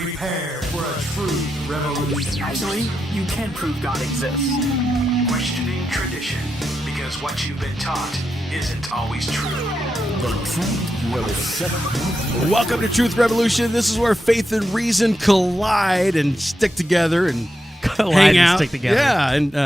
Prepare for a truth revolution. Actually, you can prove God exists. Questioning tradition, because what you've been taught isn't always true. The truth will set you free. Welcome to Truth Revolution. This is where faith and reason collide and stick together and hang out. Stick together. Yeah, and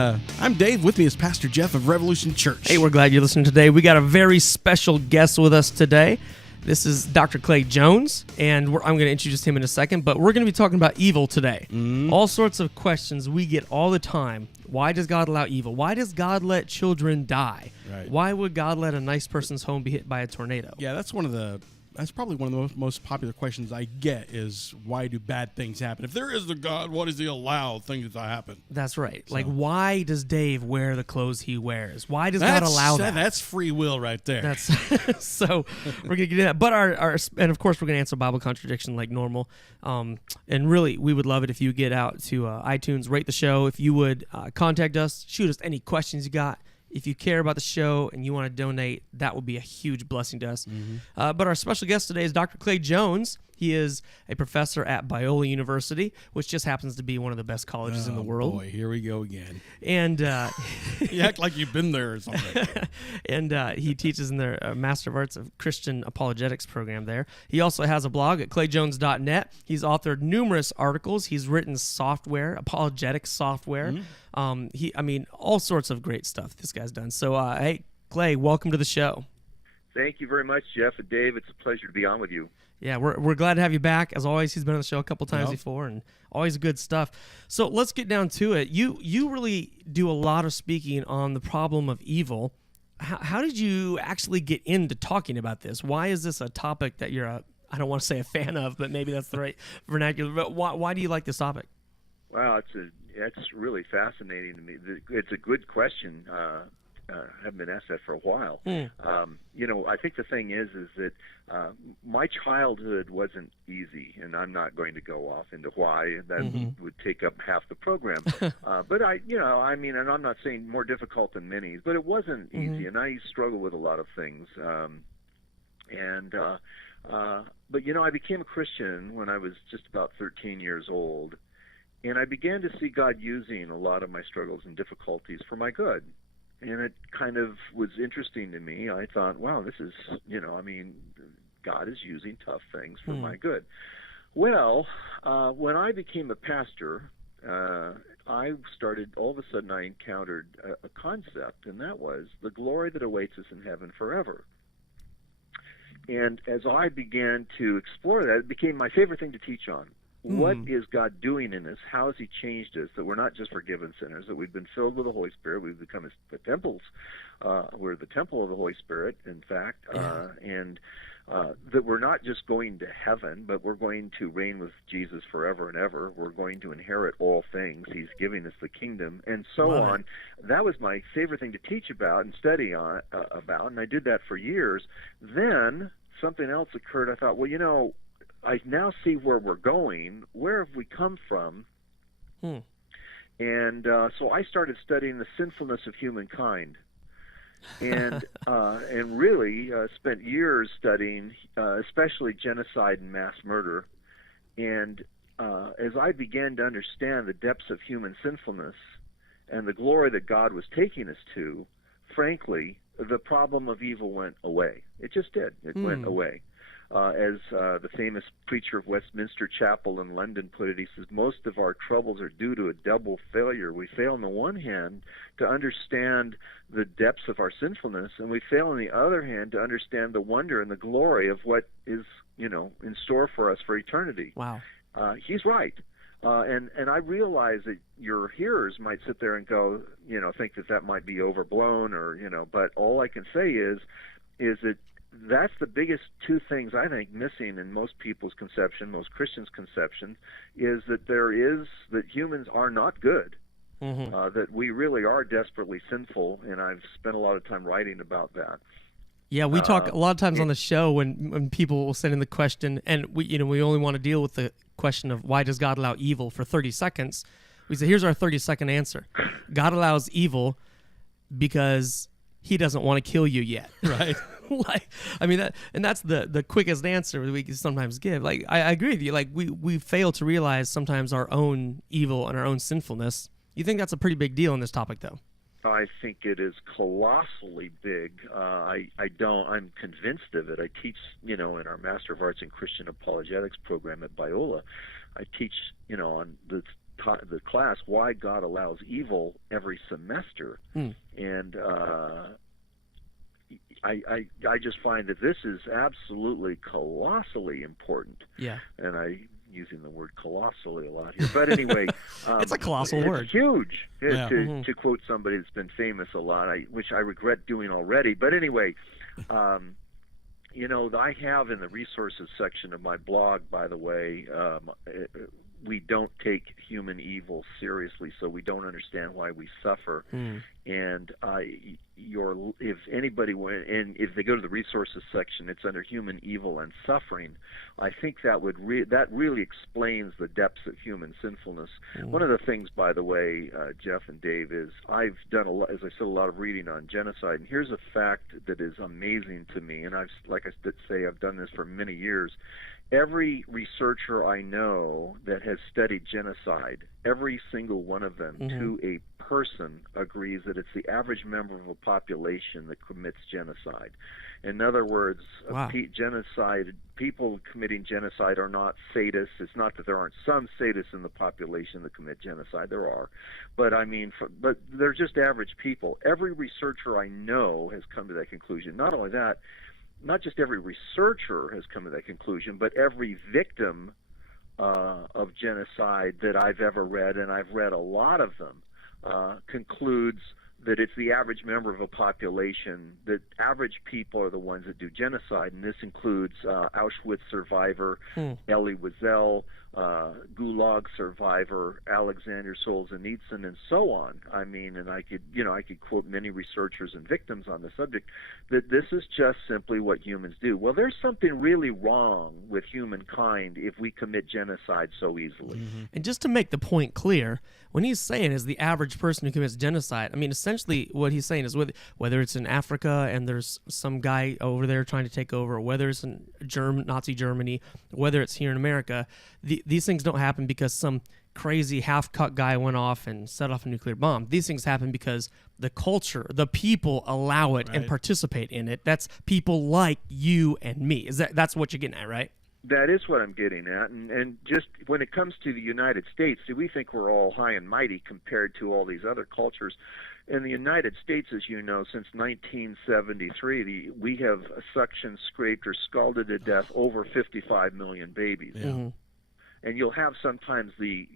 I'm Dave. With me is Pastor Jeff of Revolution Church. Hey, we're glad you're listening today. We got a very special guest with us today. This is Dr. Clay Jones, and I'm going to introduce him in a second, but we're going to be talking about evil today. All sorts of questions we get all the time. Why does God allow evil? Why does God let children die? Right. Why would God let a nice person's home be hit by a tornado? Yeah, that's probably one of the most popular questions I get is, why do bad things happen? If there is a God, why does he allow things to happen? That's right. So. Like, why does Dave wear the clothes he wears? Why does God allow that? That's free will right there. That's so we're gonna get into that. But our and of course we're gonna answer Bible contradiction like normal. And really, we would love it if you get out to iTunes, rate the show. If you would contact us, shoot us any questions you got. If you care about the show and you want to donate, that would be a huge blessing to us. But our special guest today is Dr. Clay Jones. He is a professor at Biola University, which just happens to be one of the best colleges in the world. Boy, here we go again. And you act like you've been there or something. And he teaches in their Master of Arts of Christian Apologetics program there. He also has a blog at clayjones.net. He's authored numerous articles. He's written software, apologetic software. All sorts of great stuff this guy's done. So, hey, Clay, welcome to the show. Thank you very much, Jeff and Dave. It's a pleasure to be on with you. Yeah, we're glad to have you back. As always, he's been on the show a couple times before, and always good stuff. So let's get down to it. You really do a lot of speaking on the problem of evil. How did you actually get into talking about this? Why is this a topic that you're I don't want to say a fan of, but maybe that's the right vernacular. But why do you like this topic? Wow, it's really fascinating to me. It's a good question. Haven't been asked that for a while. I think the thing is that my childhood wasn't easy, and I'm not going to go off into why. That would take up half the program. But and I'm not saying more difficult than many, but it wasn't easy, and I struggled with a lot of things. But I became a Christian when I was just about 13 years old, and I began to see God using a lot of my struggles and difficulties for my good. And it kind of was interesting to me. I thought, wow, this is, God is using tough things for my good. Well, when I became a pastor, I encountered a concept, and that was the glory that awaits us in heaven forever. And as I began to explore that, it became my favorite thing to teach on. What is God doing in us? How has he changed us? That we're not just forgiven sinners, that we've been filled with the Holy Spirit. We've become the temples. We're the temple of the Holy Spirit, in fact. And that we're not just going to heaven, but we're going to reign with Jesus forever and ever. We're going to inherit all things. He's giving us the kingdom, and so on. That was my favorite thing to teach about and study about, and I did that for years. Then something else occurred. I thought, I now see where we're going. Where have we come from? And so I started studying the sinfulness of humankind, and really spent years studying, especially genocide and mass murder. And as I began to understand the depths of human sinfulness and the glory that God was taking us to, frankly, the problem of evil went away. It just did. It went away. As the famous preacher of Westminster Chapel in London put it, he says, most of our troubles are due to a double failure. We fail on the one hand to understand the depths of our sinfulness, and we fail on the other hand to understand the wonder and the glory of what is, in store for us for eternity. Wow. He's right. And I realize that your hearers might sit there and go, think that might be overblown or, but all I can say is that that's the biggest two things I think missing in most people's conception, most Christians' conception, is that that humans are not good, that we really are desperately sinful, and I've spent a lot of time writing about that. Yeah, we talk a lot of times on the show when people will send in the question, and we only want to deal with the question of why does God allow evil for 30 seconds. We say, here's our 30-second answer. God allows evil because he doesn't want to kill you yet. Right. Like, I mean, that's the quickest answer we can sometimes give. Like, I agree with you. Like, we fail to realize sometimes our own evil and our own sinfulness. You think that's a pretty big deal in this topic, though? I think it is colossally big. I'm convinced of it. I teach, in our Master of Arts in Christian Apologetics program at Biola, I teach, on the class why God allows evil every semester. And I just find that this is absolutely colossally important. Yeah. And using the word colossally a lot here, but anyway, it's a colossal word. It's huge. Yeah. To quote somebody that's been famous a lot, which I regret doing already. But anyway, I have in the resources section of my blog, by the way, we don't take human evil seriously, so we don't understand why we suffer. And if anybody went, and if they go to the resources section, it's under human evil and suffering. I think that that really explains the depths of human sinfulness. One of the things, by the way, Jeff and Dave, is I've done as I said, a lot of reading on genocide, and here's a fact that is amazing to me. And I've done this for many years. Every researcher I know that has studied genocide, every single one of them, to a person, agrees that it's the average member of a population that commits genocide. In other words, people committing genocide are not sadists. It's not that there aren't some sadists in the population that commit genocide. There are. But but they're just average people. Every researcher I know has come to that conclusion. Not only that, not just every researcher has come to that conclusion, but every victim of genocide that I've ever read, and I've read a lot of them, concludes that it's the average member of a population, that average people are the ones that do genocide, and this includes Auschwitz survivor Elie Wiesel, Gulag survivor Alexander Solzhenitsyn, and so on. I mean, and I could quote many researchers and victims on the subject, that this is just simply what humans do. Well, there's something really wrong with humankind if we commit genocide so easily. And just to make the point clear, when he's saying is the average person who commits genocide, I mean, essentially what he's saying is whether it's in Africa and there's some guy over there trying to take over, or whether it's in Nazi Germany, whether it's here in America, these things don't happen because some crazy half-cut guy went off and set off a nuclear bomb. These things happen because the culture, the people allow it and participate in it. That's people like you and me. That's what you're getting at, right? That is what I'm getting at, and just when it comes to the United States, we think we're all high and mighty compared to all these other cultures. In the United States, as you know, since 1973, we have suction, scraped, or scalded to death over 55 million babies. And you'll have sometimes the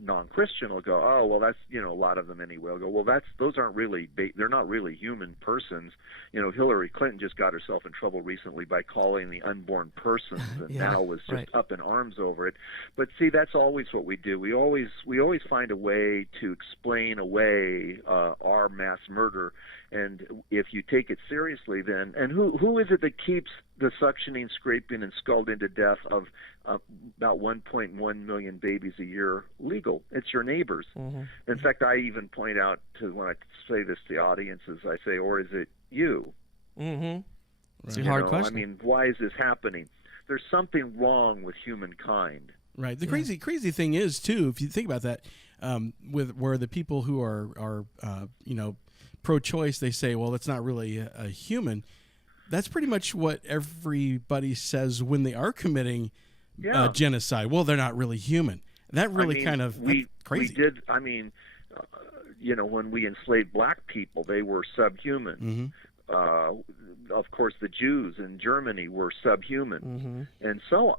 non-Christian will go, oh, well, that's, a lot of them anyway. Will go, well, those aren't really, they're not really human persons. Hillary Clinton just got herself in trouble recently by calling the unborn persons, and now was just up in arms over it. But see, that's always what we do. We always find a way to explain away our mass murder. And if you take it seriously, then, and who is it that keeps the suctioning, scraping, and scalding to death of about 1.1 million babies a year legal? It's your neighbors. In fact, I even point out when I say this to the audiences, I say, or is it you? It's a hard question. I mean, why is this happening? There's something wrong with humankind. Right. The crazy thing is, too, if you think about that, with where the people who are pro-choice, they say, well, it's not really a human. That's pretty much what everybody says when they are committing genocide. Well, they're not really human. That really crazy. When we enslaved black people, they were subhuman. Of course, the Jews in Germany were subhuman. And so,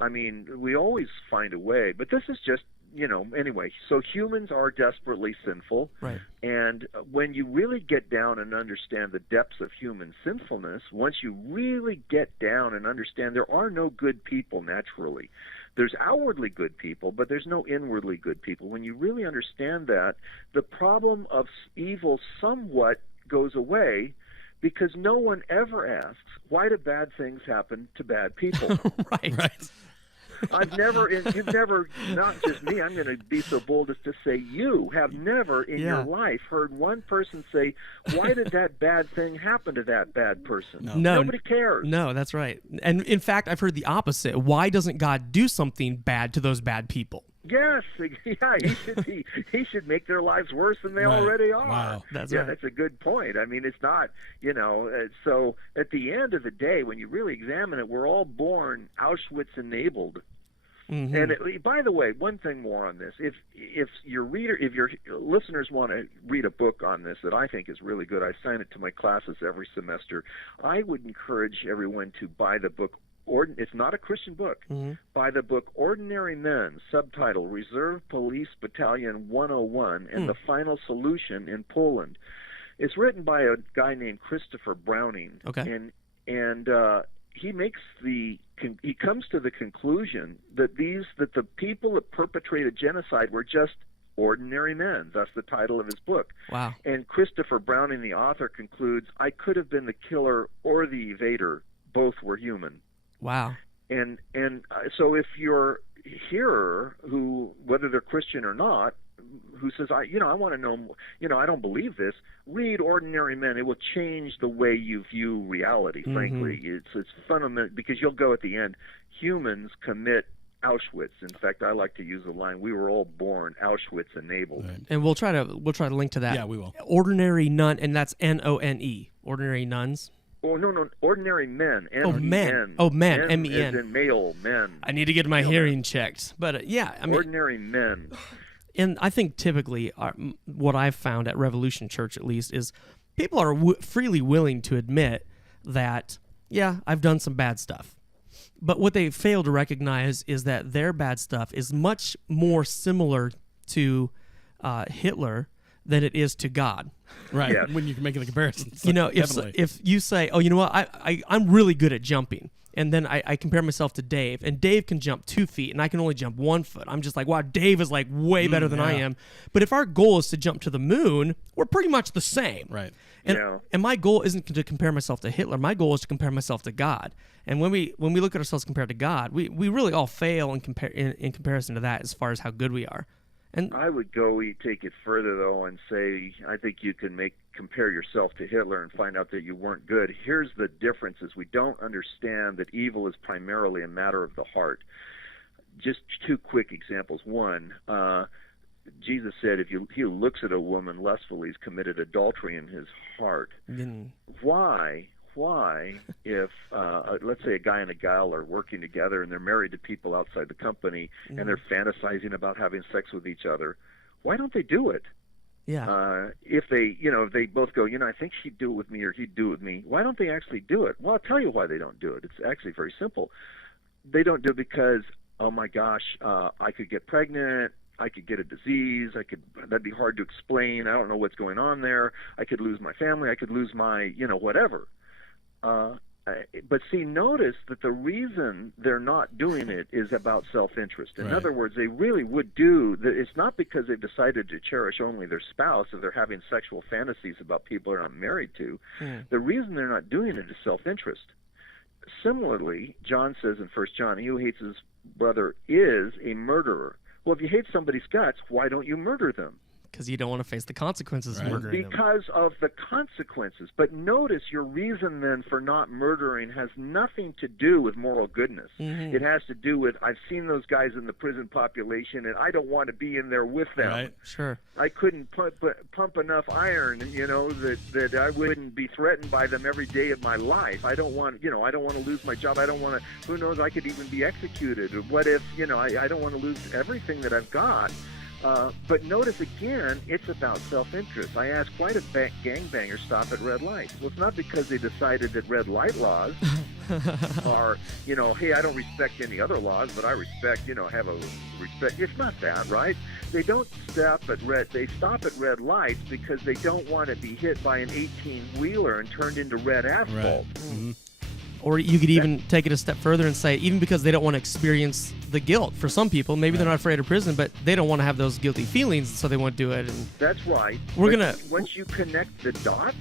we always find a way. But this is just, anyway. So humans are desperately sinful. Right. And when you really get down and understand the depths of human sinfulness, once you really get down and understand there are no good people naturally. There's outwardly good people, but there's no inwardly good people. When you really understand that, the problem of evil somewhat goes away, because no one ever asks, why do bad things happen to bad people? Right. I've never, and you've never, not just me, I'm going to be so bold as to say you have never in your life heard one person say, why did that bad thing happen to that bad person? No. Nobody cares. No, that's right. And in fact, I've heard the opposite. Why doesn't God do something bad to those bad people? Yes, yeah, he should make their lives worse than they already are. Wow. That's yeah, right. that's a good point. I mean, it's not, so at the end of the day, when you really examine it, we're all born Auschwitz-enabled. Mm-hmm. And by the way, one thing more on this: if your listeners want to read a book on this that I think is really good, I assign it to my classes every semester. I would encourage everyone to buy the book. It's not a Christian book. Mm-hmm. By the book Ordinary Men, subtitle Reserve Police Battalion 101 and the Final Solution in Poland. It's written by a guy named Christopher Browning. Okay. And he comes to the conclusion that the people that perpetrated genocide were just ordinary men. Thus the title of his book. Wow. And Christopher Browning, the author, concludes, I could have been the killer or the evader. Both were human. Wow. And so if your hearer, who, whether they're Christian or not, who says, I want to know, I don't believe this, read Ordinary Men. It will change the way you view reality, frankly. It's fundamental, because you'll go at the end, humans commit Auschwitz. In fact, I like to use the line, we were all born Auschwitz-enabled. Right. And we'll try to link to that. Yeah, we will. Ordinary nun, and that's None. Ordinary nuns. Oh, no, Ordinary Men. Oh, men. Oh, men, M-E-N. As in male, men. I need to get my hearing checked. But yeah, I mean, Ordinary Men. And I think typically what I've found at Revolution Church, at least, is people are freely willing to admit that, yeah, I've done some bad stuff. But what they fail to recognize is that their bad stuff is much more similar to Hitler than it is to God. Right. Yes. When you're making the comparisons. If you say, oh, you know what, I'm really good at jumping, and then I compare myself to Dave, and Dave can jump 2 feet, and I can only jump 1 foot. I'm just like, wow, Dave is like way better than I am. But if our goal is to jump to the moon, we're pretty much the same. Right. And my goal isn't to compare myself to Hitler. My goal is to compare myself to God. And when we look at ourselves compared to God, we really all fail in comparison to that as far as how good we are. And I would take it further, though, and say I think you can compare yourself to Hitler and find out that you weren't good. Here's the difference: is we don't understand that evil is primarily a matter of the heart. Just 2 quick examples. One, Jesus said, if he looks at a woman lustfully, he's committed adultery in his heart. Why, if, let's say a guy and a gal are working together and they're married to people outside the company and they're fantasizing about having sex with each other, why don't they do it? yeah, If they both go, I think she'd do it with me or he'd do it with me, why don't they actually do it? Well, I'll tell you why they don't do it. It's actually very simple. They don't do it because, oh my gosh, I could get pregnant, I could get a disease, that'd be hard to explain, I don't know what's going on there, I could lose my family, I could lose my, whatever. But see, notice that the reason they're not doing it is about self-interest. In other words, they really would it's not because they've decided to cherish only their spouse or they're having sexual fantasies about people they're not married to. The reason they're not doing it is self-interest. Similarly, John says in 1 John, he who hates his brother is a murderer. Well, if you hate somebody's guts, why don't you murder them? because you don't want to face the consequences of murdering them. Because of the consequences. But notice your reason then for not murdering has nothing to do with moral goodness. Mm-hmm. It has to do with, I've seen those guys in the prison population, and I don't want to be in there with them. Right. Sure. I couldn't pump enough iron, that I wouldn't be threatened by them every day of my life. I don't want to lose my job. I don't want to, who knows, I could even be executed. What if, I don't want to lose everything that I've got. But notice again, it's about self-interest. I asked quite a gangbanger stop at red lights. Well, it's not because they decided that red light laws are, hey, I don't respect any other laws, but I respect, have a respect. It's not that, right? They don't stop at red lights because they don't want to be hit by an 18-wheeler and turned into red asphalt. Right. Mm-hmm. Or you could even take it a step further and say, even because they don't want to experience the guilt. For some people, maybe they're not afraid of prison, but they don't want to have those guilty feelings, so they won't do it. And that's right. Once you connect the dots,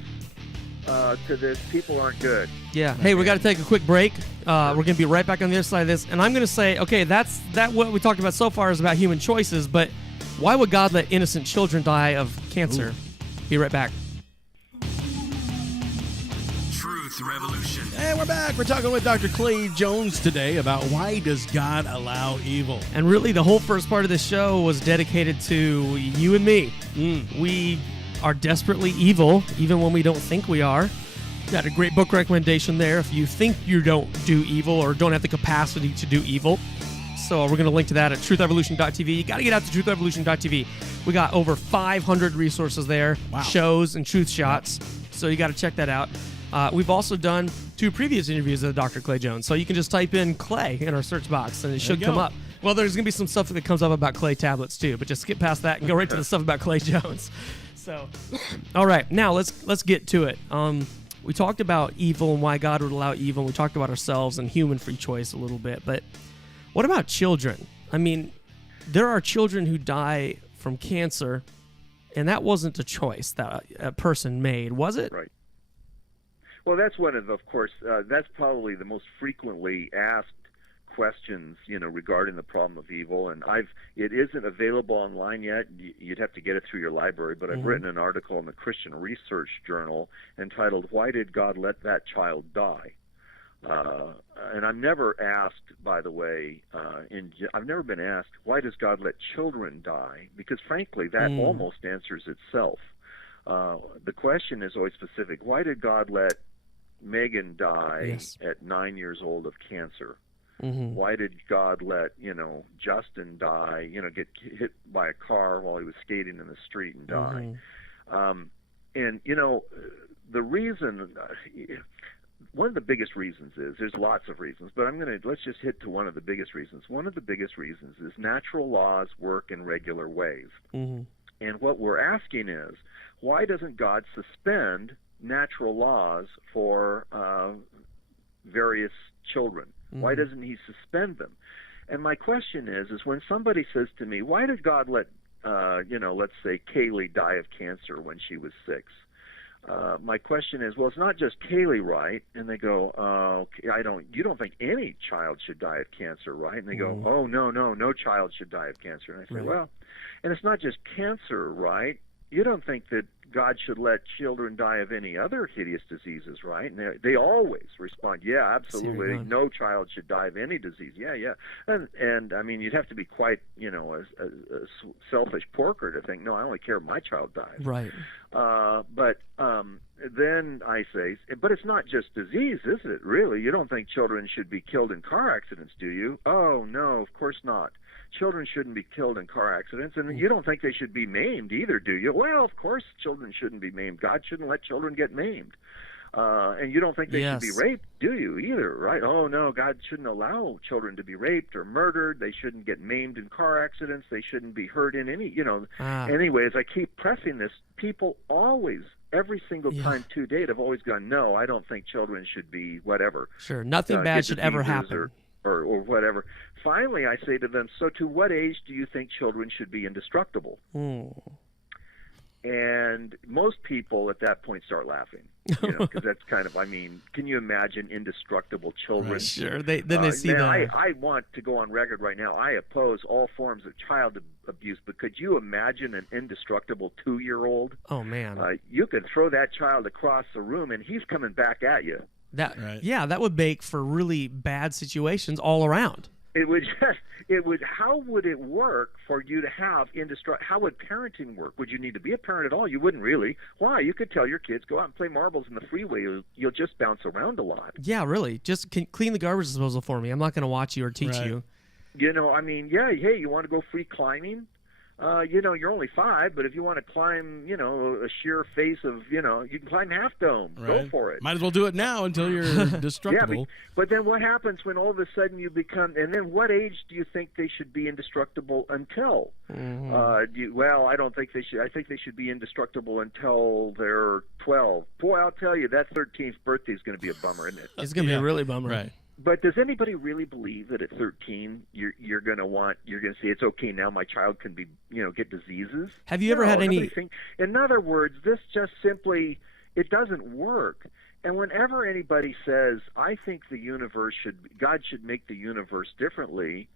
to this. People aren't good. Yeah. Hey, we got to take a quick break. We're going to be right back on the other side of this, and I'm going to say, okay, that what we talked about so far is about human choices, but why would God let innocent children die of cancer? Be right back. Truth Revolution. And we're back. We're talking with Dr. Clay Jones today about why does God allow evil? And really, the whole first part of this show was dedicated to you and me. We are desperately evil, even when we don't think we are. Got a great book recommendation there if you think you don't do evil or don't have the capacity to do evil. So we're going to link to that at truthevolution.tv. You got to get out to truthevolution.tv. We got over 500 resources there, shows and truth shots. So you got to check that out. We've also done 2 previous interviews with Dr. Clay Jones. So you can just type in Clay in our search box and it should come up. Well, there's going to be some stuff that comes up about Clay tablets too, but just skip past that and go right to the stuff about Clay Jones. So, all right, now let's get to it. We talked about evil and why God would allow evil. We talked about ourselves and human free choice a little bit, but what about children? I mean, there are children who die from cancer, and that wasn't a choice that a person made, was it? Right. Well, that's one of course, that's probably the most frequently asked questions, regarding the problem of evil. And it isn't available online yet. You'd have to get it through your library. But I've written an article in the Christian Research Journal entitled "Why Did God Let That Child Die?" And I'm never asked, by the way, I've never been asked, why does God let children die? Because frankly, that almost answers itself. The question is always specific. Why did God let Megan die at 9 years old of cancer? Why did God let, Justin die, get hit by a car while he was skating in the street and die? And, the reason, one of the biggest reasons is, there's lots of reasons, but let's just hit to one of the biggest reasons. One of the biggest reasons is natural laws work in regular ways. And what we're asking is, why doesn't God suspend natural laws for various children? Why doesn't he suspend them? And my question is when somebody says to me, why did God let, let's say Kaylee die of cancer when she was 6? My question is, well, it's not just Kaylee, right? And they go, you don't think any child should die of cancer, right? And they go, oh, no child should die of cancer. And I say, well, and it's not just cancer, right? You don't think that God should let children die of any other hideous diseases, right? And they always respond, yeah, absolutely. No child should die of any disease. Yeah. And I mean, you'd have to be quite, a selfish porker to think, no, I only care if my child dies. Right. But then I say, but it's not just disease, is it, really? You don't think children should be killed in car accidents, do you? Oh, no, of course not. Children shouldn't be killed in car accidents, and you don't think they should be maimed either, do you? Well, of course children shouldn't be maimed. God shouldn't let children get maimed. And you don't think they should be raped, do you, either, right? Oh, no, God shouldn't allow children to be raped or murdered. They shouldn't get maimed in car accidents. They shouldn't be hurt in any, Anyway, as I keep pressing this, people always, every single time to date, have always gone, no, I don't think children should be whatever. Sure, nothing bad should ever happen. Or whatever. Finally, I say to them, so to what age do you think children should be indestructible? And most people at that point start laughing, because that's kind of, can you imagine indestructible children? Right, sure. Then they see that. I want to go on record right now. I oppose all forms of child abuse, but could you imagine an indestructible 2-year-old? Oh, man. You could throw that child across the room, and he's coming back at you. That would make for really bad situations all around. How would it work for you to have how would parenting work? Would you need to be a parent at all? You wouldn't really. Why? You could tell your kids, go out and play marbles in the freeway. You'll just bounce around a lot. Yeah, really. Just clean the garbage disposal for me. I'm not going to watch you or teach you. Hey, you want to go free climbing? You're only 5, but if you want to climb, a sheer face of, you can climb Half Dome. Right. Go for it. Might as well do it now until you're destructible. But then what happens when all of a sudden you become, and then what age do you think they should be indestructible until? I don't think they should. I think they should be indestructible until they're 12. Boy, I'll tell you, that 13th birthday is going to be a bummer, isn't it? It's going to be a really bummer. Right. But does anybody really believe that at 13 you're going to say it's okay now my child can be get diseases? Have you ever had any? In other words, this just simply It doesn't work. And whenever anybody says, I think God should make the universe differently,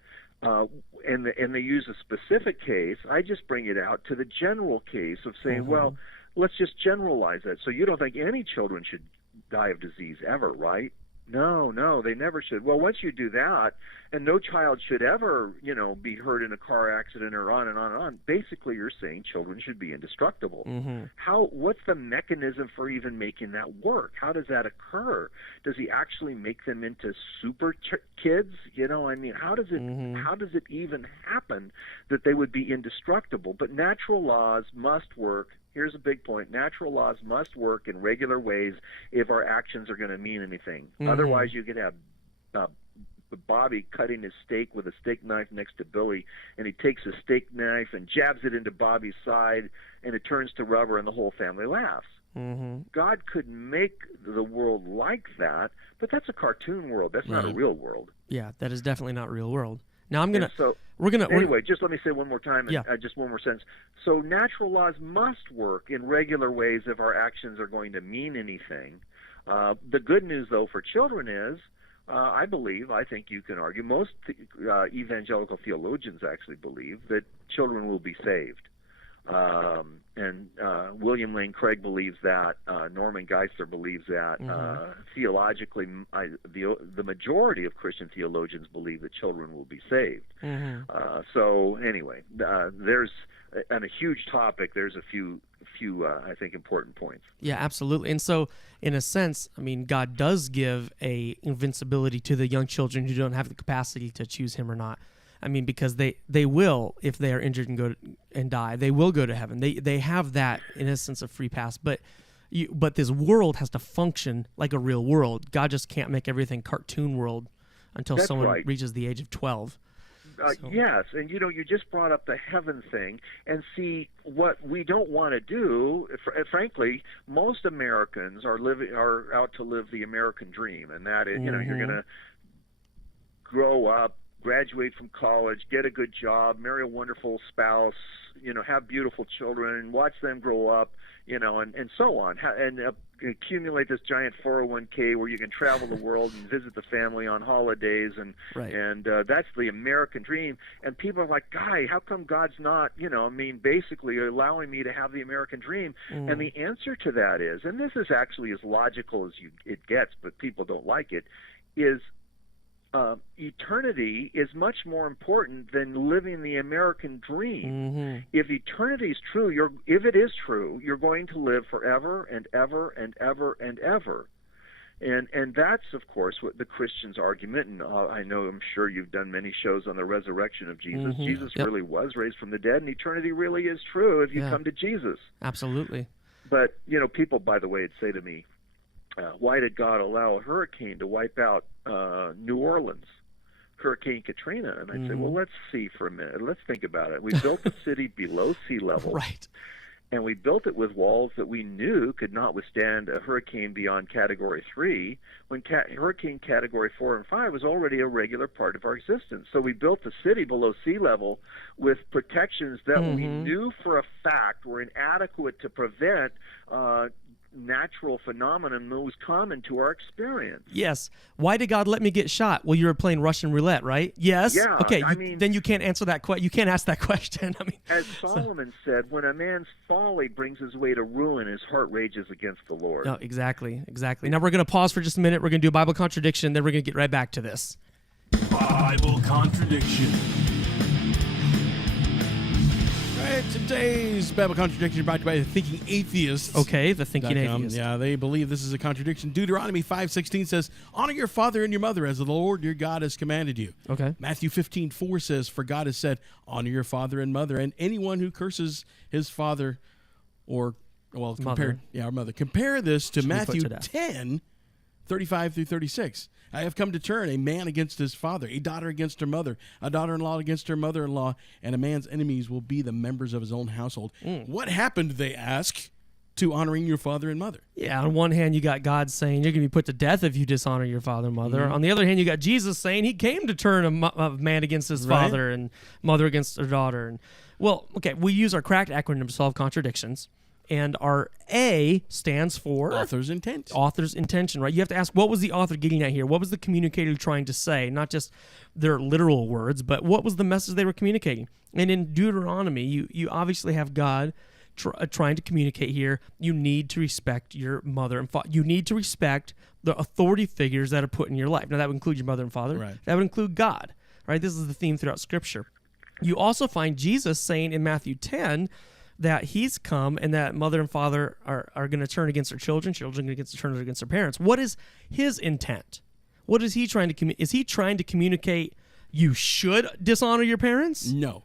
and they use a specific case, I just bring it out to the general case of saying, well, let's just generalize that. So you don't think any children should die of disease ever, right? No, they never should. Well, once you do that, and no child should ever, be hurt in a car accident or on and on and on, basically you're saying children should be indestructible. What's the mechanism for even making that work? How does that occur? Does he actually make them into super kids? How does it even happen that they would be indestructible? But natural laws must work. Here's a big point. Natural laws must work in regular ways if our actions are going to mean anything. Otherwise, you could have Bobby cutting his steak with a steak knife next to Billy, and he takes a steak knife and jabs it into Bobby's side, and it turns to rubber, and the whole family laughs. God could make the world like that, but that's a cartoon world. That's not a real world. Yeah, that is definitely not real world. Now Anyway, just let me say one more time, just one more sentence. So natural laws must work in regular ways if our actions are going to mean anything. The good news, though, for children is, I think you can argue, most evangelical theologians actually believe that children will be saved. And William Lane Craig believes that. Norman Geisler believes that. Theologically, the majority of Christian theologians believe that children will be saved. So anyway, there's on a huge topic. There's a few I think important points. Yeah, absolutely. And so, in a sense, God does give a invincibility to the young children who don't have the capacity to choose Him or not. Because they will, if they are injured and go and die, they will go to heaven. They have that, in a sense, of free pass. But this world has to function like a real world. God just can't make everything cartoon world until someone reaches the age of 12. Yes, and you just brought up the heaven thing, and see what we don't want to do. Frankly, most Americans are out to live the American dream, and that is, you're going to grow up, graduate from college, get a good job, marry a wonderful spouse, have beautiful children, watch them grow up, and so on, and accumulate this giant 401k where you can travel the world and visit the family on holidays, and that's the American dream. And people are like, Guy, how come God's not, basically allowing me to have the American dream? And the answer to that is, and this is actually as logical as it gets, but people don't like it, is eternity is much more important than living the American dream. If eternity is true, if it is true, you're going to live forever and ever and ever and ever. And that's, of course, what the Christian's argument, and I'm sure you've done many shows on the resurrection of Jesus. Jesus really was raised from the dead, and eternity really is true if you come to Jesus. Absolutely. But, people, by the way, would say to me, why did God allow a hurricane to wipe out New Orleans, Hurricane Katrina? And I'd say, well, let's see for a minute. Let's think about it. We built the city below sea level. Right. And we built it with walls that we knew could not withstand a hurricane beyond Category 3, when Hurricane Category 4 and 5 was already a regular part of our existence. So we built the city below sea level with protections that we knew for a fact were inadequate to prevent natural phenomenon that was common to our experience. Yes. Why did God let me get shot? Well, you were playing Russian roulette, right? Yes. Yeah. Okay. Then you can't answer that question. You can't ask that question. As Solomon said, when a man's folly brings his way to ruin, his heart rages against the Lord. No, exactly. Now we're going to pause for just a minute. We're going to do a Bible contradiction. Then we're going to get right back to this. Bible contradiction. Today's Bible contradiction brought to you by the Thinking Atheists. Okay, the Thinking Atheists. Yeah, they believe this is a contradiction. Deuteronomy 5:16 says, "Honor your father and your mother as the Lord your God has commanded you." Okay. Matthew 15:4 says, "For God has said, honor your father and mother, and anyone who curses his father or mother. Compare this to Matthew 10:35 through 36. I have come to turn a man against his father, a daughter against her mother, a daughter-in-law against her mother-in-law, and a man's enemies will be the members of his own household." What happened, they ask, to honoring your father and mother? Yeah, on one hand, you got God saying you're going to be put to death if you dishonor your father and mother. On the other hand, you got Jesus saying he came to turn a man against his father and mother against their daughter. And we use our cracked acronym to solve contradictions. And our A stands for Author's intent. Author's intention, right? You have to ask, what was the author getting at here? What was the communicator trying to say? Not just their literal words, but what was the message they were communicating? And in Deuteronomy, you obviously have God trying to communicate here. You need to respect your mother and father. You need to respect the authority figures that are put in your life. Now, that would include your mother and father. Right. That would include God, right? This is the theme throughout Scripture. You also find Jesus saying in Matthew 10 that he's come and that mother and father are going to turn against their children are going to turn against their parents. What is his intent? What is he trying to communicate? Is he trying to communicate you should dishonor your parents? No.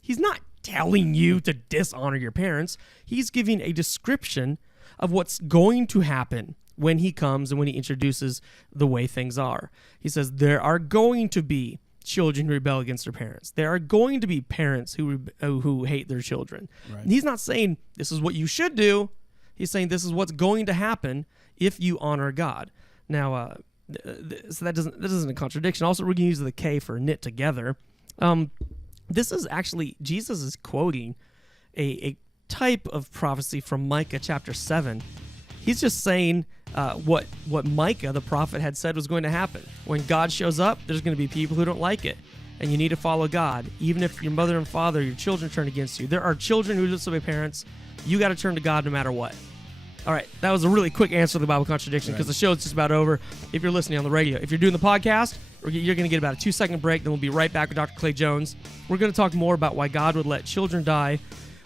He's not telling you to dishonor your parents. He's giving a description of what's going to happen when he comes and when he introduces the way things are. He says there are going to be children who rebel against their parents. There are going to be parents who hate their children. Right. He's not saying this is what you should do. He's saying this is what's going to happen if you honor God. Now, so that isn't a contradiction. Also, we're going to use the K for knit together. This is actually, Jesus is quoting a type of prophecy from Micah chapter 7. He's just saying what Micah, the prophet, had said was going to happen. When God shows up, there's going to be people who don't like it. And you need to follow God. Even if your mother and father, your children turn against you. There are children who disobey parents. You got to turn to God no matter what. All right, that was a really quick answer to the Bible contradiction because the show is just about over if you're listening on the radio. If you're doing the podcast, you're going to get about a 2-second break. Then we'll be right back with Dr. Clay Jones. We're going to talk more about why God would let children die.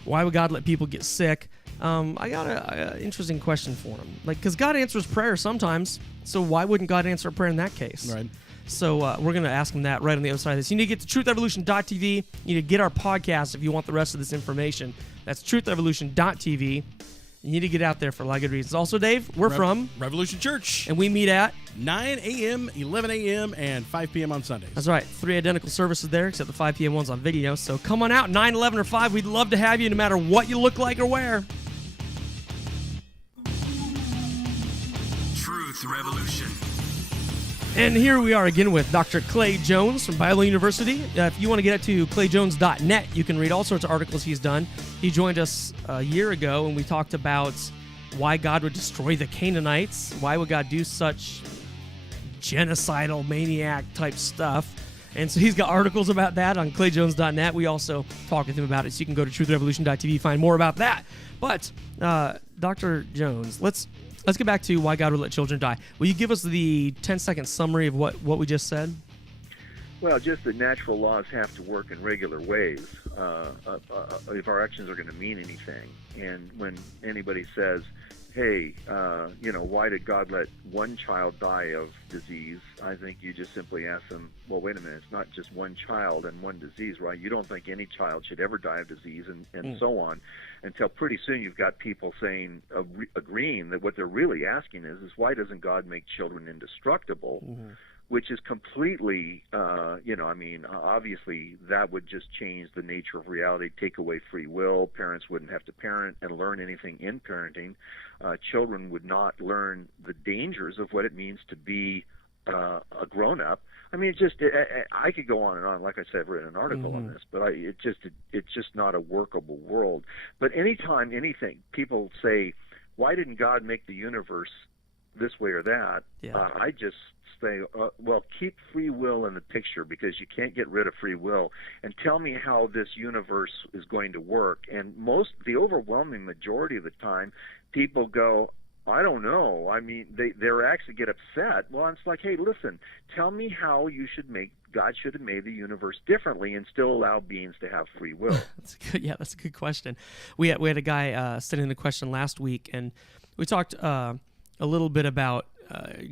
Why would God let people get sick? I got an interesting question for him. Because God answers prayer sometimes, so why wouldn't God answer a prayer in that case? Right. So we're going to ask him that right on the other side of this. You need to get to truthevolution.tv. You need to get our podcast if you want the rest of this information. That's truthevolution.tv. You need to get out there for a lot of good reasons. Also, Dave, we're from Revolution Church. And we meet at 9 a.m., 11 a.m., and 5 p.m. on Sundays. That's right. 3 identical services there, except the 5 p.m. ones on video. So come on out, 9, 11, or 5. We'd love to have you no matter what you look like or wear. Truth Revolution. And here we are again with Dr. Clay Jones from Bible University. If you want to get to clayjones.net, you can read all sorts of articles he's done. He joined us a year ago, and we talked about why God would destroy the Canaanites. Why would God do such genocidal, maniac-type stuff? And so he's got articles about that on clayjones.net. We also talk with him about it, so you can go to truthrevolution.tv, find more about that. But, Dr. Jones, let's get back to why God would let children die. Will you give us the 10-second summary of what we just said? Well, just that natural laws have to work in regular ways if our actions are going to mean anything. And when anybody says, hey, why did God let one child die of disease? I think you just simply ask them, well, wait a minute, it's not just one child and one disease, right? You don't think any child should ever die of disease and so on, until pretty soon you've got people saying, agreeing that what they're really asking is why doesn't God make children indestructible? Mm-hmm. Which is completely, obviously that would just change the nature of reality, take away free will. Parents wouldn't have to parent and learn anything in parenting. Children would not learn the dangers of what it means to be a grown-up. I mean, I could go on and on. Like I said, I've written an article on this, but it's just not a workable world. But anytime people say, why didn't God make the universe this way or that? Yeah. I just say, well, keep free will in the picture because you can't get rid of free will, and tell me how this universe is going to work. And the overwhelming majority of the time, people go, I don't know. I mean, they actually get upset. Well, it's like, hey, listen, tell me how God should have made the universe differently and still allow beings to have free will. That's a good question. We had a guy sending the question last week, and we talked a little bit about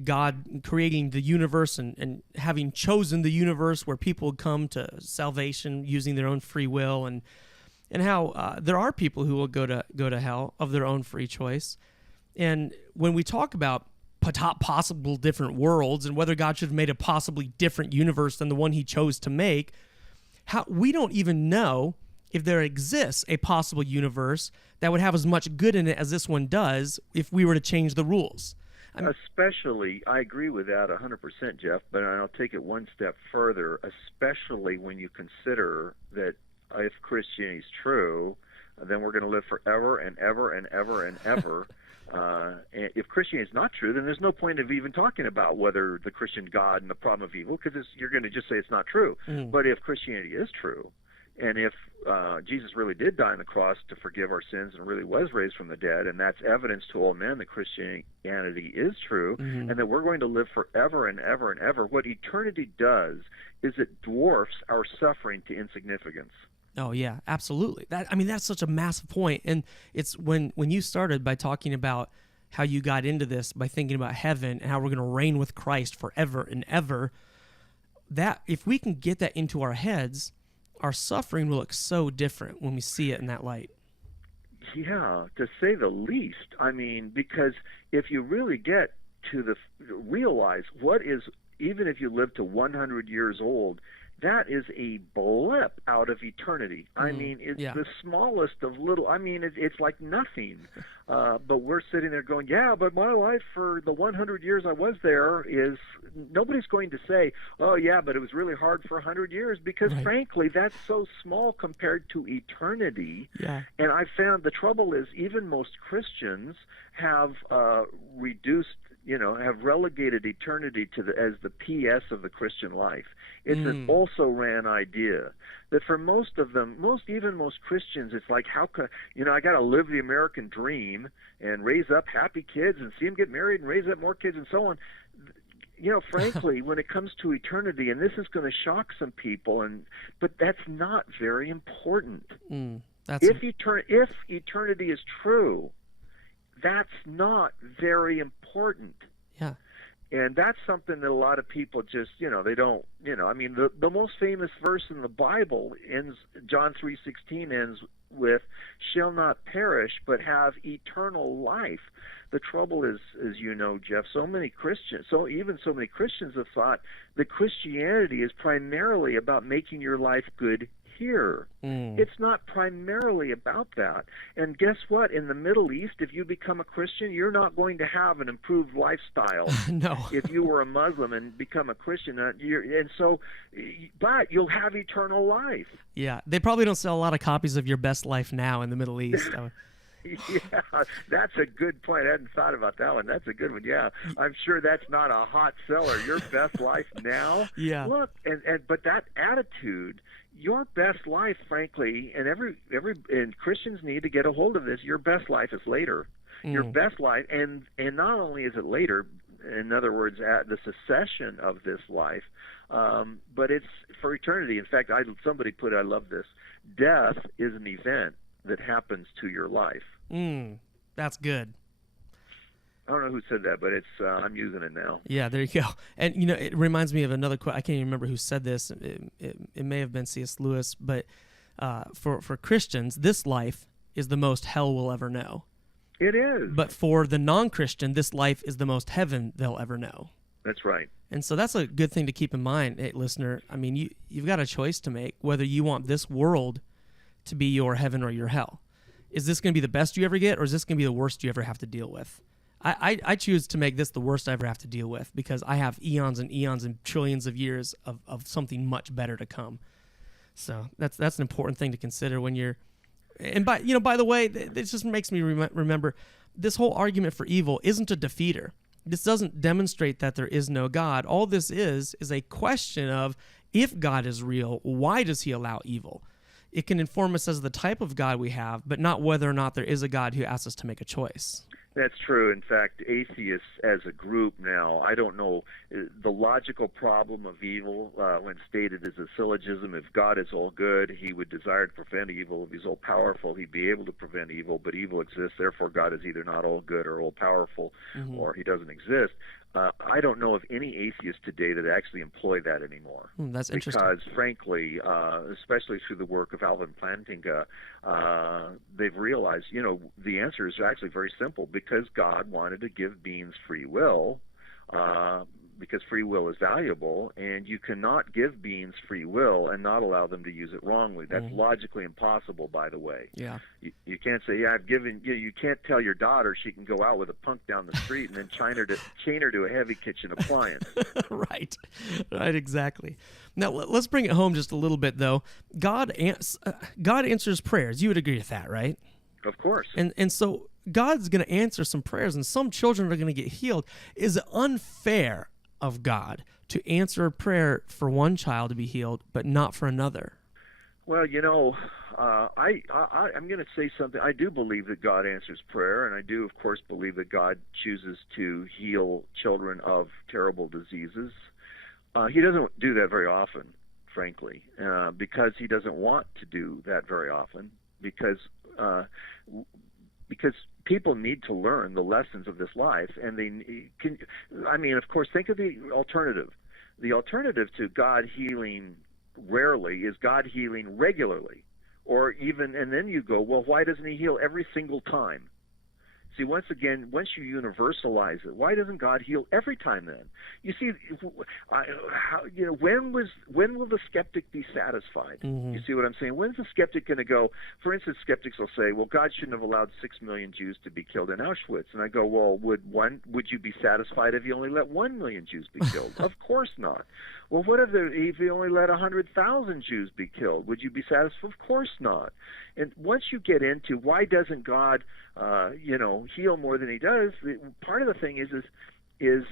God creating the universe and having chosen the universe where people would come to salvation using their own free will, and how there are people who will go to hell of their own free choice. And when we talk about possible different worlds and whether God should have made a possibly different universe than the one he chose to make, we don't even know if there exists a possible universe that would have as much good in it as this one does if we were to change the rules. Especially, I agree with that 100%, Jeff, but I'll take it one step further, especially when you consider that if Christianity is true, then we're going to live forever and ever and ever and ever. And if Christianity is not true, then there's no point of even talking about whether the Christian God and the problem of evil, because you're going to just say it's not true. But if Christianity is true, and if Jesus really did die on the cross to forgive our sins and really was raised from the dead, and that's evidence to all men that Christianity is true, and that we're going to live forever and ever and ever, what eternity does is it dwarfs our suffering to insignificance. Oh yeah, absolutely. That's such a massive point. And it's when you started by talking about how you got into this by thinking about heaven and how we're going to reign with Christ forever and ever, that if we can get that into our heads, our suffering will look so different when we see it in that light. Yeah, to say the least. I mean, because if you really get to realize what is, even if you live to 100 years old, that is a blip out of eternity. I mean, it's the smallest of little. I mean, it's like nothing. But we're sitting there going, yeah, but my life for the 100 years I was there is, nobody's going to say, oh, yeah, but it was really hard for 100 years, because frankly, that's so small compared to eternity. Yeah. And I found the trouble is even most Christians have have relegated eternity to as the PS of the Christian life. It's an also-ran idea that for most of them, most Christians, it's like, how can, I got to live the American dream and raise up happy kids and see them get married and raise up more kids and so on. Frankly, when it comes to eternity, and this is going to shock some people, but that's not very important. If eternity is true, that's not very important. Yeah. And that's something that a lot of people just, they don't, the most famous verse in the Bible ends, John 3:16 ends with, shall not perish, but have eternal life. The trouble is, as you know, Jeff, so many Christians have thought that Christianity is primarily about making your life good here. It's not primarily about that. And guess what? In the Middle East, if you become a Christian, you're not going to have an improved lifestyle. No. If you were a Muslim and become a Christian, but you'll have eternal life. Yeah, they probably don't sell a lot of copies of Your Best Life now in the Middle East. Yeah, that's a good point. I hadn't thought about that one. That's a good one. Yeah, I'm sure that's not a hot seller. Your Best Life now. Yeah. Look, but that attitude, your best life, frankly, and Christians need to get a hold of this. Your best life is later. Your best life, and not only is it later, in other words, at the cessation of this life, but it's for eternity. In fact, somebody put it, I love this. Death is an event that happens to your life. That's good. I don't know who said that, but it's I'm using it now. Yeah, there you go. And it reminds me of another quote. I can't even remember who said this. It may have been C.S. Lewis, but for Christians, this life is the most hell we'll ever know. It is. But for the non-Christian, this life is the most heaven they'll ever know. That's right. And so that's a good thing to keep in mind, hey, listener. I mean, you've got a choice to make whether you want this world to be your heaven or your hell. Is this going to be the best you ever get, or is this going to be the worst you ever have to deal with? I choose to make this the worst I ever have to deal with, because I have eons and eons and trillions of years of something much better to come. So that's an important thing to consider when you're. And by the way, this just makes me remember this whole argument for evil isn't a defeater. This doesn't demonstrate that there is no God. All this is a question of, if God is real, why does he allow evil? It can inform us as the type of God we have, but not whether or not there is a God who asks us to make a choice. That's true. In fact, atheists as a group now, I don't know, the logical problem of evil, when stated as a syllogism, if God is all good, he would desire to prevent evil. If he's all powerful, he'd be able to prevent evil, but evil exists, therefore God is either not all good or all powerful, or he doesn't exist. I don't know of any atheists today that actually employ that anymore. That's interesting. Because, frankly, especially through the work of Alvin Plantinga, they've realized, the answer is actually very simple. Because God wanted to give beings free will, because free will is valuable, and you cannot give beings free will and not allow them to use it wrongly. That's logically impossible, by the way. Yeah. You can't say, yeah, I've given you can't tell your daughter she can go out with a punk down the street and then chain her to a heavy kitchen appliance. Right, exactly. Now let's bring it home just a little bit, though. God answers prayers. You would agree with that, right? Of course. And so God's going to answer some prayers, and some children are going to get healed. Is it unfair of God to answer a prayer for one child to be healed, but not for another? Well, I'm going to say something. I do believe that God answers prayer, and I do, of course, believe that God chooses to heal children of terrible diseases. He doesn't do that very often, frankly, because he doesn't want to do that very often, because people need to learn the lessons of this life, and of course, think of the alternative. The alternative to God healing rarely is God healing regularly, and then you go, well, why doesn't he heal every single time? See, once you universalize it, why doesn't God heal every time then? You see, when will the skeptic be satisfied? You see what I'm saying? When's the skeptic going to go? For instance, skeptics will say, well, God shouldn't have allowed 6 million Jews to be killed in Auschwitz. And I go, well, would you be satisfied if you only let 1 million Jews be killed? Of course not. Well, what if you only let 100,000 Jews be killed? Would you be satisfied? Of course not. And once you get into why doesn't God, heal more than he does, part of the thing is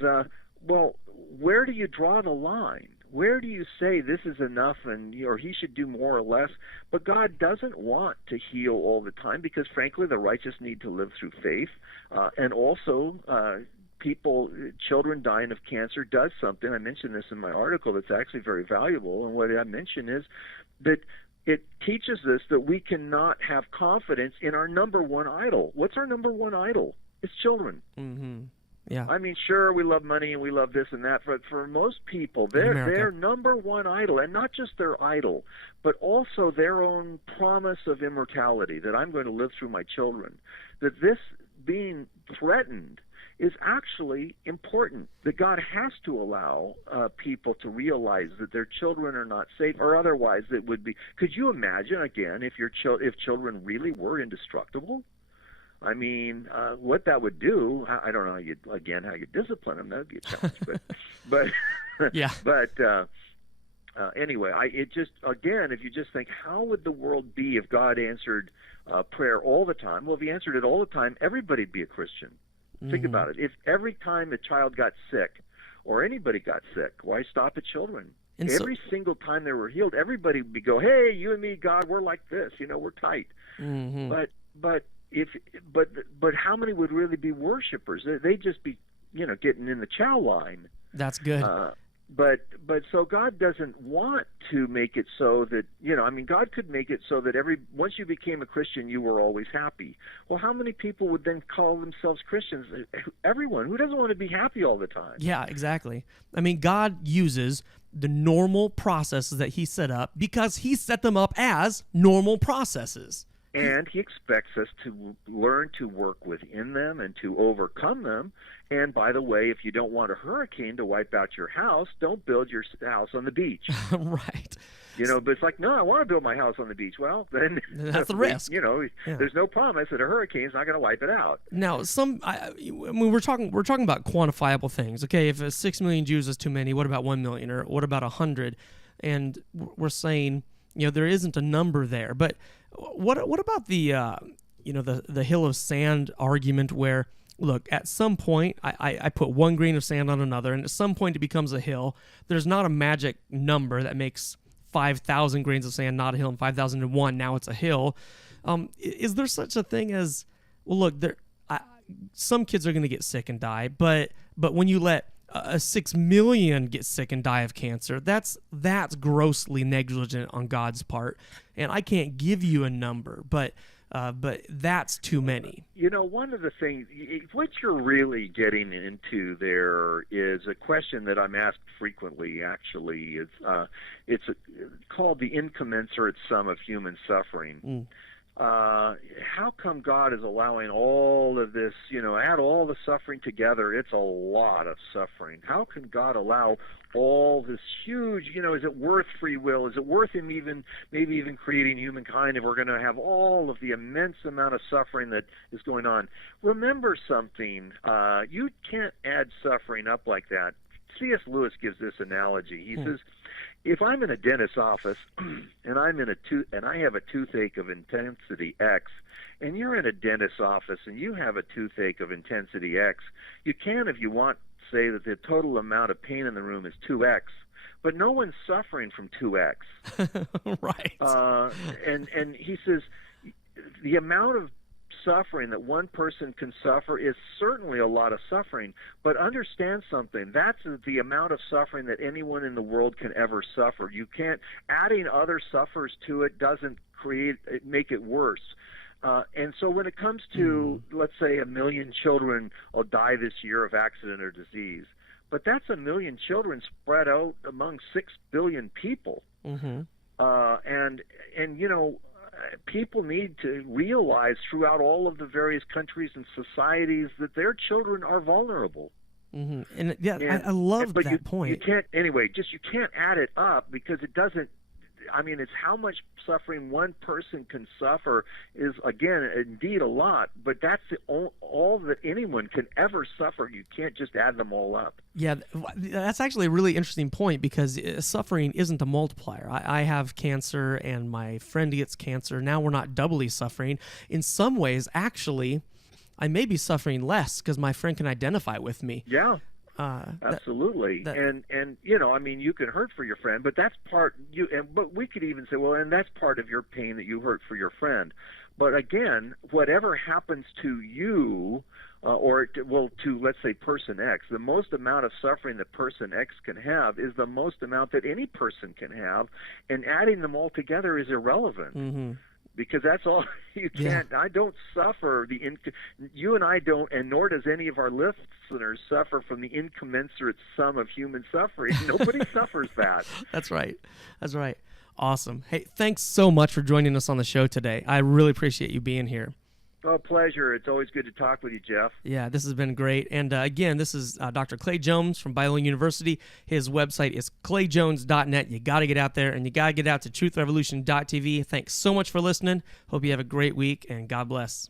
well, where do you draw the line? Where do you say this is enough or he should do more or less? But God doesn't want to heal all the time because, frankly, the righteous need to live through faith. And also, children dying of cancer does something. I mentioned this in my article that's actually very valuable. And what I mention is that it teaches us that we cannot have confidence in our number one idol. What's our number one idol? It's children. Mm-hmm. Yeah. I mean, sure, we love money and we love this and that, but for most people, their number one idol, and not just their idol, but also their own promise of immortality, that I'm going to live through my children, that this being threatened is actually important, that God has to allow people to realize that their children are not safe, or otherwise it would be. Could you imagine, again, if if children really were indestructible? I mean, what that would do, I don't know how you discipline them. That would be a challenge. But yeah. But anyway, if you just think, how would the world be if God answered prayer all the time? Well, if he answered it all the time, everybody'd be a Christian. Think about it. If every time a child got sick or anybody got sick, why stop at children? And every single time they were healed, everybody would go, hey, you and me, God, we're like this. We're tight. Mm-hmm. But how many would really be worshipers? They'd just be, getting in the chow line. That's good. But so God doesn't want to make it so that, God could make it so that once you became a Christian, you were always happy. Well, how many people would then call themselves Christians? Everyone. Who doesn't want to be happy all the time? Yeah, exactly. I mean, God uses the normal processes that he set up because he set them up as normal processes. And he expects us to learn to work within them and to overcome them. And by the way, if you don't want a hurricane to wipe out your house, don't build your house on the beach. Right. But it's like, no, I want to build my house on the beach. Well, then that's the risk. There's no promise that a hurricane's not going to wipe it out. Now, we're talking about quantifiable things. Okay, if 6 million Jews is too many, what about 1 million, or what about 100? And we're saying, there isn't a number there. But what about the the hill of sand argument where, look, at some point I put 1 grain of sand on another, and at some point it becomes a hill. There's not a magic number that makes 5,000 grains of sand not a hill and 5,001 now it's a hill. Is there such a thing as, well, look, some kids are going to get sick and die, but when you let 6 million get sick and die of cancer, that's grossly negligent on God's part, and I can't give you a number, but that's too many. One of the things, what you're really getting into there is a question that I'm asked frequently, actually. It's called the incommensurate sum of human suffering. how come God is allowing all of this, add all the suffering together, it's a lot of suffering. How can God allow all this huge, is it worth free will? Is it worth him maybe even creating humankind if we're going to have all of the immense amount of suffering that is going on? Remember something, you can't add suffering up like that. C.S. Lewis gives this analogy. He says, if I'm in a dentist's office and I have a toothache of intensity X, and you're in a dentist's office and you have a toothache of intensity X, you can, if you want, say that the total amount of pain in the room is 2X, but no one's suffering from 2X. Right. And he says the amount of suffering that one person can suffer is certainly a lot of suffering, but understand something, that's the amount of suffering that anyone in the world can ever suffer. You can't, adding other sufferers to it doesn't make it worse. And so when it comes to, let's say, 1 million children will die this year of accident or disease, but that's 1 million children spread out among 6 billion people. And people need to realize throughout all of the various countries and societies that their children are vulnerable. And I love that point. You can't, anyway, you can't add it up because it doesn't, it's how much suffering one person can suffer is, again, indeed a lot, but that's all that anyone can ever suffer. You can't just add them all up. Yeah, that's actually a really interesting point because suffering isn't a multiplier. I have cancer and my friend gets cancer. Now we're not doubly suffering. In some ways, actually, I may be suffering less because my friend can identify with me. Yeah. Absolutely. And you can hurt for your friend, but that's part but we could even say, well, and that's part of your pain that you hurt for your friend. But again, whatever happens to you, to, let's say, person X, the most amount of suffering that person X can have is the most amount that any person can have, and adding them all together is irrelevant. Because that's all you can't. Yeah. I don't suffer you and I don't, and nor does any of our listeners suffer from the incommensurate sum of human suffering. Nobody suffers that. That's right. Awesome. Hey, thanks so much for joining us on the show today. I really appreciate you being here. Oh, pleasure. It's always good to talk with you, Jeff. Yeah, this has been great. And again, this is Dr. Clay Jones from Biola University. His website is clayjones.net. You got to get out there, and you got to get out to truthrevolution.tv. Thanks so much for listening. Hope you have a great week, and God bless.